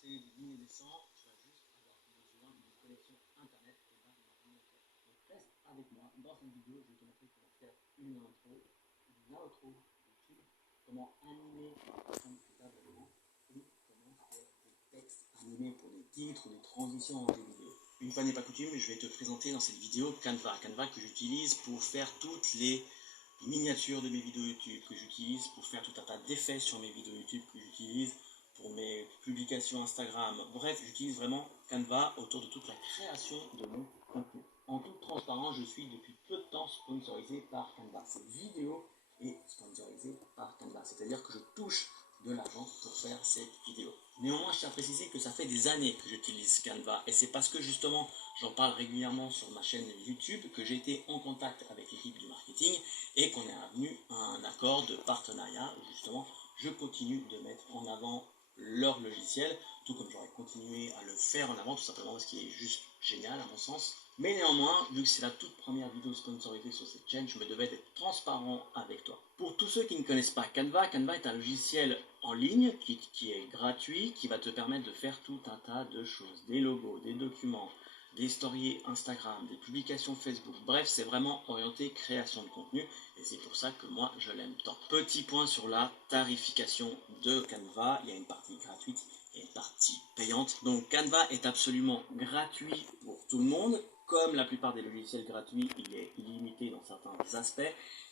c'est digne et décent, tu vas juste avoir besoin d'une connexion internet et d'un ordinateur. Donc reste avec moi, dans cette vidéo je vais te montrer comment faire une intro, une outro YouTube, comment animer un compte d'abonnés et comment faire des textes animés pour des titres ou des transitions dans tes vidéos. Une fois n'est pas coutume, je vais te présenter dans cette vidéo Canva que j'utilise pour faire toutes les miniatures de mes vidéos YouTube, que j'utilise pour faire tout un tas d'effets sur mes vidéos YouTube, que j'utilise pour mes publications Instagram. Bref, j'utilise vraiment Canva autour de toute la création de mon contenu. En toute transparence, je suis depuis peu de temps sponsorisé par Canva. Cette vidéo est sponsorisée par Canva, c'est-à-dire que je touche de l'argent pour faire cette vidéo. Néanmoins, je tiens à préciser que ça fait des années que j'utilise Canva et c'est parce que justement j'en parle régulièrement sur ma chaîne YouTube que j'ai été en contact avec l'équipe du marketing et qu'on est venu à un accord de partenariat où justement je continue de mettre en avant leur logiciel, tout comme j'aurais continué à le faire en avant, tout simplement parce qu'il est juste génial à mon sens. Mais néanmoins, vu que c'est la toute première vidéo sponsorisée sur cette chaîne, je me devais d'être transparent avec toi. Pour tous ceux qui ne connaissent pas Canva, Canva est un logiciel en ligne qui est gratuit, qui va te permettre de faire tout un tas de choses, des logos, des documents, des stories Instagram, des publications Facebook. Bref, c'est vraiment orienté création de contenu et c'est pour ça que moi je l'aime tant. Petit point sur la tarification de Canva, il y a une partie gratuite et une partie payante. Donc Canva est absolument gratuit pour tout le monde. Comme la plupart des logiciels gratuits, il est illimité dans certains aspects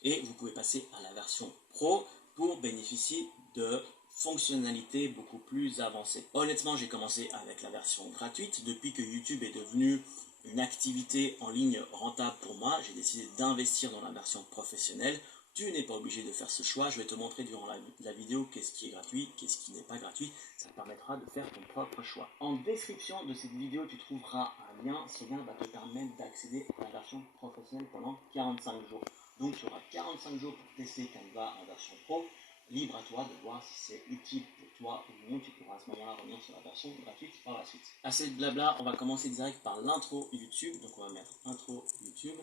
et vous pouvez passer à la version pro pour bénéficier de fonctionnalités beaucoup plus avancées. Honnêtement, j'ai commencé avec la version gratuite. Depuis que YouTube est devenu une activité en ligne rentable pour moi, j'ai décidé d'investir dans la version professionnelle. Tu n'es pas obligé de faire ce choix, je vais te montrer durant la vidéo qu'est-ce qui est gratuit, qu'est-ce qui n'est pas gratuit, ça te permettra de faire ton propre choix. En description de cette vidéo, tu trouveras un lien, ce lien va te permettre d'accéder à la version professionnelle pendant 45 jours. Donc tu auras 45 jours pour tester Canva en version pro, libre à toi de voir si c'est utile pour toi ou non, tu pourras à ce moment-là revenir sur la version gratuite par la suite. Assez de blabla, on va commencer direct par l'intro YouTube, donc on va mettre intro YouTube.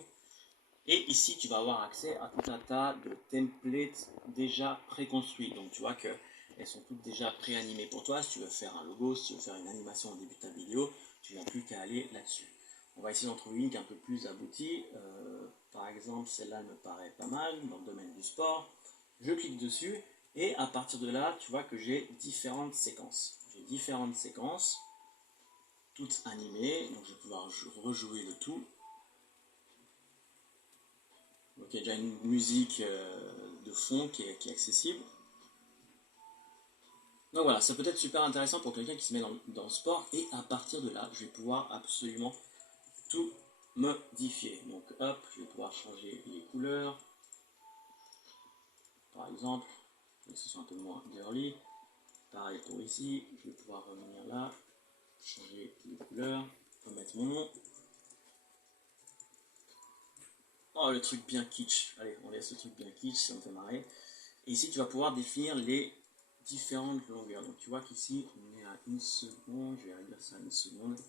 Et ici, tu vas avoir accès à tout un tas de templates déjà préconstruits. Donc, tu vois qu'elles sont toutes déjà pré-animées pour toi. Si tu veux faire un logo, si tu veux faire une animation au début de ta vidéo, tu n'as plus qu'à aller là-dessus. On va essayer d'en trouver une qui est un peu plus aboutie. Par exemple, celle-là me paraît pas mal dans le domaine du sport. Je clique dessus et à partir de là, tu vois que j'ai différentes séquences. J'ai différentes séquences, toutes animées. Donc, je vais pouvoir rejouer le tout. Donc il y a déjà une musique de fond qui est accessible. Donc voilà, ça peut être super intéressant pour quelqu'un qui se met dans le sport. Et à partir de là, je vais pouvoir absolument tout modifier. Donc hop, je vais pouvoir changer les couleurs. Par exemple, que ce soit un peu moins girly. Pareil pour ici, je vais pouvoir revenir là, changer les couleurs, remettre mon nom. Oh, le truc bien kitsch. Allez, on laisse le truc bien kitsch, ça me fait marrer. Et ici, tu vas pouvoir définir les différentes longueurs. Donc, tu vois qu'ici, on est à 1 seconde. Je vais réduire ça à 1 seconde.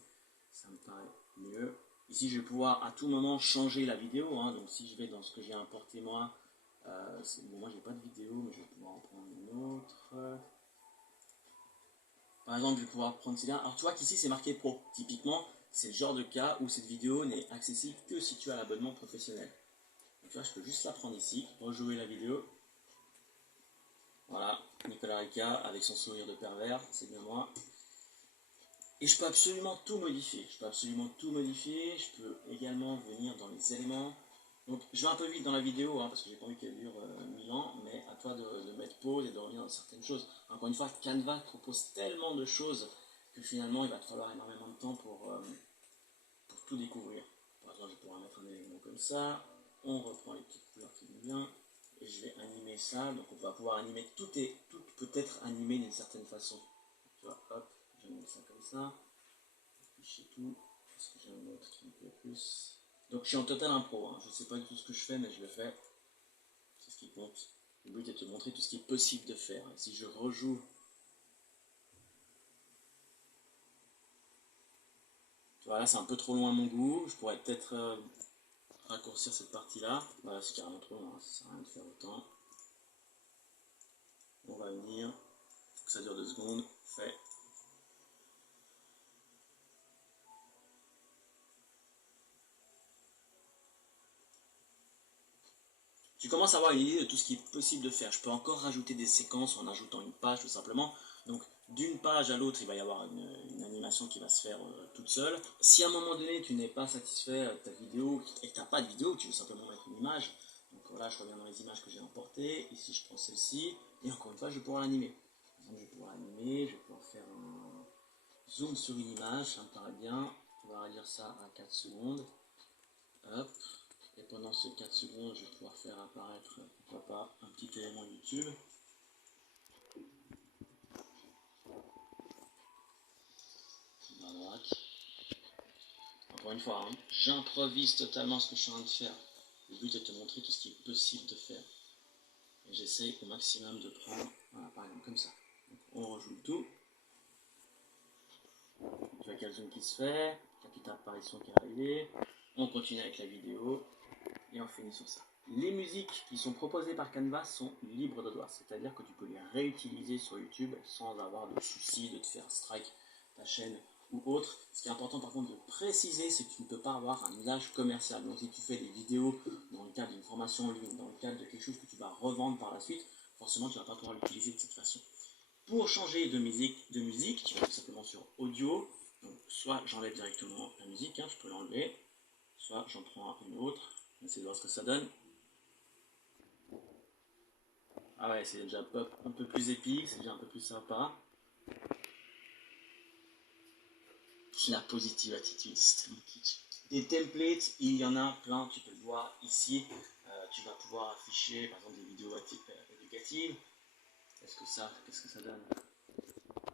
Ça me paraît mieux. Ici, je vais pouvoir à tout moment changer la vidéo. Hein. Donc, si je vais dans ce que j'ai importé moi, bon, moi, j'ai pas de vidéo, mais je vais pouvoir en prendre une autre. Par exemple, je vais pouvoir prendre celle-là. Alors, tu vois qu'ici, c'est marqué pro. Typiquement, c'est le genre de cas où cette vidéo n'est accessible que si tu as l'abonnement professionnel. Donc, tu vois, je peux juste la prendre ici, rejouer la vidéo. Voilà, Nicolas Rica avec son sourire de pervers, c'est bien moi. Et je peux absolument tout modifier. Je peux également venir dans les éléments. Donc je vais un peu vite dans la vidéo, hein, parce que j'ai pas envie qu'elle dure 1000 ans, mais à toi de mettre pause et de revenir dans certaines choses. Encore une fois, Canva propose tellement de choses que finalement il va te falloir énormément de temps pour tout découvrir. Par exemple, je pourrais mettre un élément comme ça. On reprend les petites couleurs qui vont bien. Et je vais animer ça. Donc on va pouvoir animer. Tout peut être animé d'une certaine façon. Tu vois, hop, je mets ça comme ça. Afficher tout. Est-ce que j'ai un autre qui me plaît plus? Donc je suis en total impro. Hein. Je ne sais pas du tout ce que je fais, mais je le fais. C'est ce qui compte. Le but est de te montrer tout ce qui est possible de faire. Et si je rejoue, tu vois, là c'est un peu trop loin à mon goût. Je pourrais peut-être raccourcir cette partie-là. Voilà, c'est carrément trop long, hein. Ça sert à rien de faire autant. On va venir, faut que ça dure 2 secondes, fait. tu commences à avoir une idée de tout ce qui est possible de faire. Je peux encore rajouter des séquences en ajoutant une page tout simplement. Donc d'une page à l'autre, il va y avoir une animation qui va se faire toute seule. Si à un moment donné, tu n'es pas satisfait de ta vidéo et que tu n'as pas de vidéo, tu veux simplement mettre une image, donc voilà, je reviens dans les images que j'ai emportées. Ici, je prends celle-ci. Et encore une fois, je vais pouvoir l'animer. Par exemple, je vais pouvoir l'animer, je vais pouvoir faire un zoom sur une image, ça me paraît bien. On va réduire ça à 4 secondes. Hop. Et pendant ces 4 secondes, je vais pouvoir faire apparaître, pourquoi pas, un petit élément YouTube. À droite. Encore une fois, hein, j'improvise totalement ce que je suis en train de faire. Le but est de te montrer tout ce qui est possible de faire. Et j'essaye au maximum de prendre, voilà, par exemple comme ça. Donc, on rejoue le tout. Tu vois qu'il y a le zoom qui se fait, la petite apparition qui est arrivée. On continue avec la vidéo et on finit sur ça. Les musiques qui sont proposées par Canva sont libres de droit, c'est-à-dire que tu peux les réutiliser sur YouTube sans avoir de souci de te faire strike ta chaîne ou autre. Ce qui est important par contre de préciser, c'est que tu ne peux pas avoir un usage commercial. Donc si tu fais des vidéos dans le cadre d'une formation en ligne, dans le cadre de quelque chose que tu vas revendre par la suite, forcément tu ne vas pas pouvoir l'utiliser de cette façon. Pour changer de musique, tu vas tout simplement sur audio. Donc, soit j'enlève directement la musique, hein, je peux l'enlever, soit j'en prends une autre. On essaie de voir ce que ça donne. Ah ouais, c'est déjà un peu plus épique, c'est déjà un peu plus sympa. La positive attitude, c'est tellement kitsch. Des templates, il y en a plein, tu peux le voir ici. Tu vas pouvoir afficher par exemple des vidéos éducatives. Qu'est-ce que ça donne?